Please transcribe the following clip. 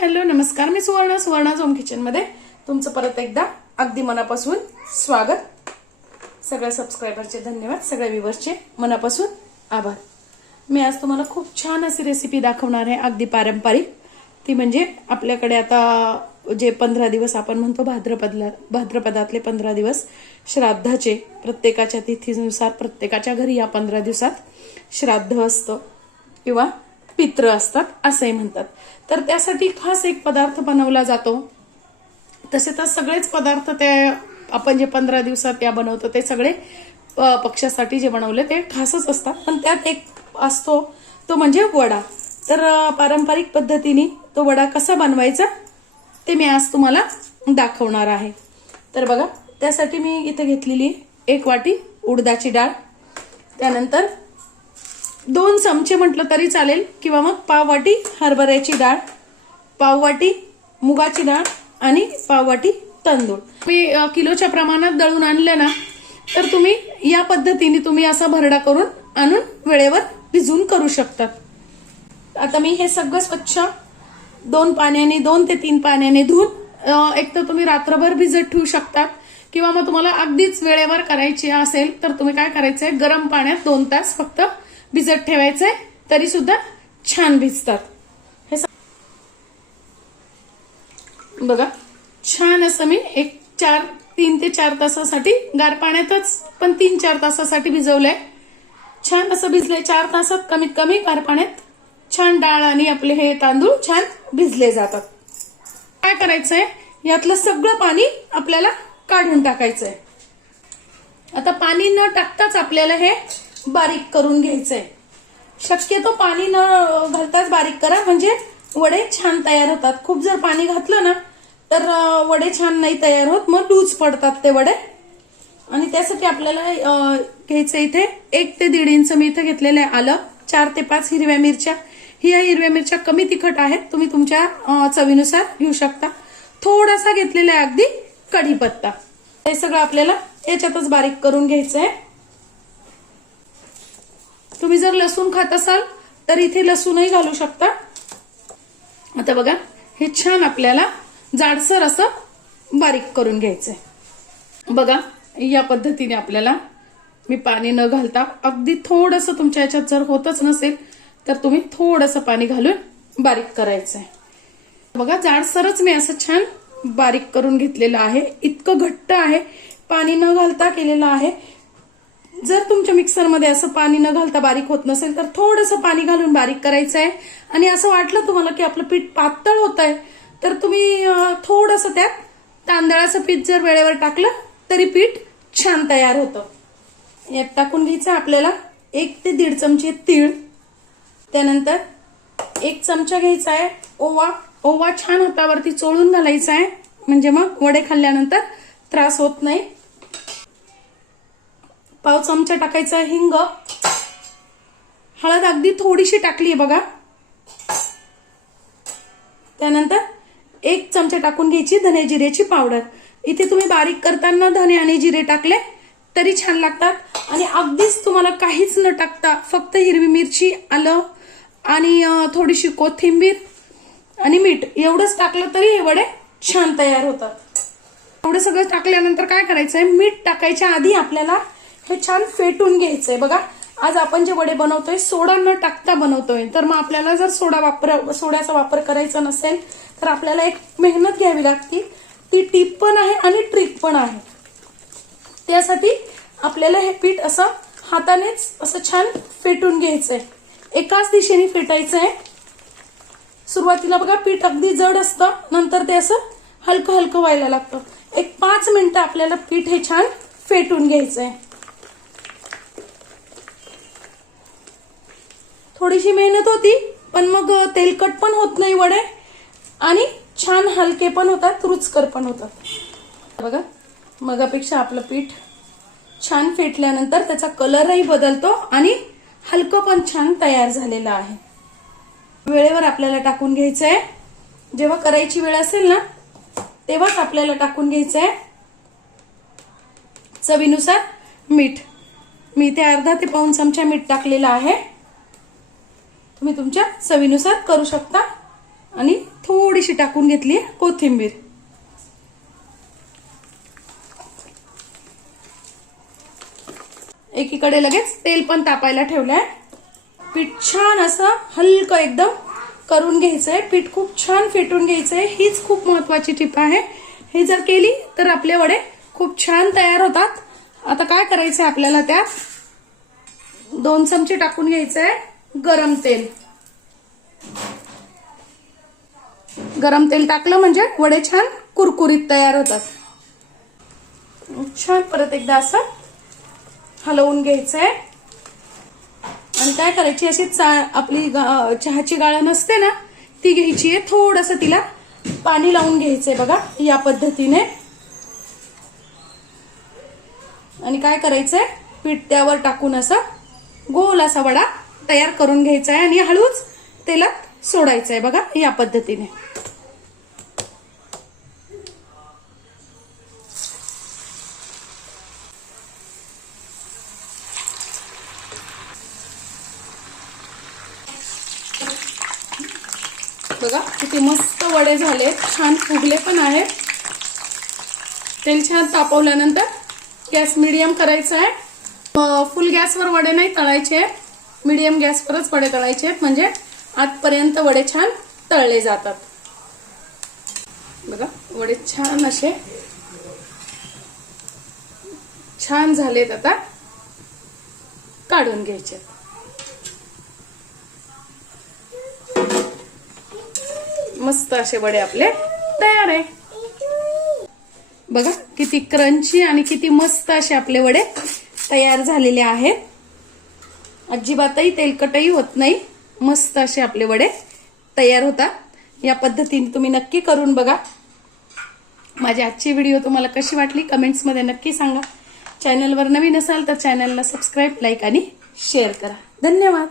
Hello नमस्कार. मी सुवर्ण Suvarna zone किचनमध्ये तुमचं परत एकदा अगदी मनापासून स्वागत. सगळ्या सबस्क्रायबरचे धन्यवाद सगळ्या व्ह्युअर्सचे मनापासून आभार. मी आज तुम्हाला खूप छान अशी रेसिपी दाखवणार आहे अगदी पारंपरिक. ती म्हणजे आपल्याकडे आता जे पंधरा दिवस आपण म्हणतो भाद्रपदला भाद्रपदातले पंधरा दिवस श्राद्धाचे प्रत्येकाच्या तिथीनुसार प्रत्येकाच्या घरी या पंधरा दिवसात श्राद्ध असतं. किंवा पित्र असतात असंही म्हणतात. तर त्यासाठी खास एक पदार्थ बनवला जातो. तसे तर सगळेच पदार्थ ते आपण जे पंधरा दिवसात या बनवतो ते सगळे पक्षासाठी जे बनवले ते खासच असतात. पण त्यात एक असतो तो म्हणजे वडा. तर पारंपरिक पद्धतीने तो वडा कसा बनवायचा ते मी आज तुम्हाला दाखवणार आहे. तर बघा त्यासाठी मी इथे घेतलेली एक वाटी उडदाची डाळ. त्यानंतर दोन चमचे म्हटलं तरी चालेल. किंवा मग पाववाटी हरभऱ्याची डाळ पाववाटी मुगाची डाळ आणि पाववाटी तांदूळ मी किलोच्या प्रमाणात दळून आणलं ना तर तुम्ही या पद्धतीने तुम्ही असा भरडा करून आणून वेळेवर भिजून करू शकतात. आता मी हे सगळं स्वच्छ दोन पाण्याने दोन ते तीन पाण्याने धुवून एक तर तुम्ही रात्रभर भिजत ठेवू शकतात. किंवा मग तुम्हाला अगदीच वेळेवर करायची असेल तर तुम्ही काय करायचंय? गरम पाण्यात दोन तास फक्त भिजत ठेवायचंय तरी सुद्धा छान भिजतात. हे बघा छान असं मी एक चार तीन ते चार तासासाठी गार पाण्यातच पण तीन चार तासासाठी भिजवलंय. छान असं भिजलंय चार तासात कमीत कमी गार पाण्यात छान डाळ आणि आपले हे तांदूळ छान भिजले जातात. काय करायचंय? यातलं सगळं पाणी आपल्याला काढून टाकायचंय. आता पाणी न टाकताच आपल्याला हे बारीक करून घ्यायचंय. शक्यतो पाणी न घालताच बारीक करा म्हणजे वडे छान तयार होतात. खूप जर पाणी घातलं ना तर वडे छान नाही तयार होत मग लूज पडतात ते वडे. आणि त्यासाठी आपल्याला घ्यायचं इथे एक ते दीड इंच मी इथे घेतलेलं आहे आलं चार ते पाच हिरव्या मिरच्या. ह्या हिरव्या मिरच्या कमी तिखट आहेत तुम्ही तुमच्या चवीनुसार घेऊ शकता. थोडासा घेतलेला आहे अगदी कढीपत्ता. हे सगळं आपल्याला याच्यातच बारीक करून घ्यायचं आहे तुम्ही जर लसूण खात असाल तर इथे लसूणही घालू शकता. आता बघा हे छान आपल्याला जाडसर असं बारीक करून घ्यायचंय. बघा या पद्धतीने आपल्याला मी पाणी न घालता अगदी थोडंसं तुमच्या याच्यात जर होतच नसेल तर तुम्ही थोडंसं पाणी घालून बारीक करायचंय. बघा जाडसरच मी असं छान बारीक करून घेतलेलं आहे. इतकं घट्ट आहे पाणी न घालता केलेलं आहे. जर तुमच्या मिक्सरमध्ये असं पाणी न घालता बारीक होत नसेल तर थोडंसं पाणी घालून बारीक करायचं आहे आणि असं वाटलं तुम्हाला की आपलं पीठ पातळ होत आहे तर तुम्ही थोडंसं त्यात तांदळाचं पीठ जर वेळेवर टाकलं तरी पीठ छान तयार होतं. यात टाकून घ्यायचं आपल्याला एक ते दीड चमचे तीळ. त्यानंतर एक चमचा घ्यायचा आहे ओवा. ओवा छान हातावरती चोळून घालायचा आहे म्हणजे मग वडे खाल्ल्यानंतर त्रास होत नाही. पाव चमचा टाकायचा हिंग. हळद अगदी थोडीशी टाकली आहे बघा. त्यानंतर एक चमचा टाकून घ्यायची धने जिरेची पावडर. इथे तुम्ही बारीक करताना धने आणि जिरे टाकले तरी छान लागतात. आणि अगदीच तुम्हाला काहीच न टाकता फक्त हिरवी मिरची आलं आणि थोडीशी कोथिंबीर आणि मीठ एवढंच टाकलं तरी हे वडे छान तयार होतात. एवढं सगळं टाकल्यानंतर काय करायचंय? मीठ टाकायच्या आधी आपल्याला हे छान फेटून घ्यायचंय. बघा आज आपण जे वडे बनवतोय सोडा न टाकता बनवतोय. तर मग आपल्याला जर सोडा वापर सोड्याचा वापर करायचा नसेल तर आपल्याला एक मेहनत घ्यावी लागते. ती टीप पण आहे आणि ट्रिक पण आहे. त्यासाठी आपल्याला हे पीठ असं हातानेच असं छान फेटून घ्यायचंय. एकाच दिशेने फेटायचंय. सुरुवातीला बघा पीठ अगदी जड असतं नंतर ते असं हलकं हलकं व्हायला लागतं. एक पाच मिनिटं आपल्याला पीठ हे छान फेटून घ्यायचंय. थोडीशी मेहनत होती पण मग तेलकट पण होत नाही वडे. आणि छान हलके पण होतात रुचकर पण होतात. बघा मगापेक्षा आपलं पीठ छान फेटल्यानंतर त्याचा कलरही बदलतो आणि हलकं पण छान तयार झालेलं आहे. वेळेवर आपल्याला टाकून घ्यायचं आहे जेव्हा करायची वेळ असेल ना तेव्हाच आपल्याला टाकून घ्यायचं आहे चवीनुसार मीठ. मी ते अर्धा ते पाऊन चमचा मीठ टाकलेलं आहे. तुम्ही तुमच्या चवीनुसार करू शकता. आणि थोडीशी टाकून घेतली कोथिंबीर. एकीकडे लगेच तेल पण तापायला ठेवलं आहे पीठ छान असं हलकं एकदम करून घ्यायचं आहे पीठ खूप छान फेटून घ्यायचं आहे हीच खूप महत्वाची टिप आहे. ही जर केली तर आपले वडे खूप छान तयार होतात. आता काय करायचं आहे आपल्याला त्यात? दोन चमचे टाकून घ्यायचं आहे गरम तेल. गरम तेल टाकलं म्हणजे वडे छान कुरकुरीत तयार होतात. छान परत एकदा असं हलवून घ्यायचंय. आणि काय करायची अशी चा आपली चहाची गाळ नसते ना ती घ्यायची आहे थोडस तिला पाणी लावून घ्यायचंय बघा या पद्धतीने. आणि काय करायचंय पीठ त्यावर टाकून असं गोल असा वडा तयार करून घ्यायचा आहे आणि हळूच तेलात सोडायचं आहे बघा या पद्धतीने. बघा किती मस्त वडे झाले. छान फुगले पण आहेत तेल छान तापवल्यानंतर गॅस मिडियम करायचा आहे फुल गॅसवर वडे नाही तळायचे. मिडियम गॅसवरच वडे तळायचे आहेत. म्हणजे आतपर्यंत वडे छान तळले जातात. बघा वडे छान असे छान झालेत आता. काढून घ्यायचे. मस्त असे वडे आपले तयार आहे. बघा किती क्रंची आणि किती मस्त असे आपले वडे तयार झालेले आहेत. अजिबातही तेलकटही होत नाही. मस्त असे आपले वडे तयार होतात. या पद्धतीने तुम्ही नक्की करून बघा. माझी आजची व्हिडिओ तुम्हाला कशी वाटली कमेंट्समध्ये नक्की सांगा. चॅनलवर नवीन असाल तर चॅनलला सबस्क्राईब लाईक आणि शेअर करा. धन्यवाद.